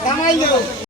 Trabalho!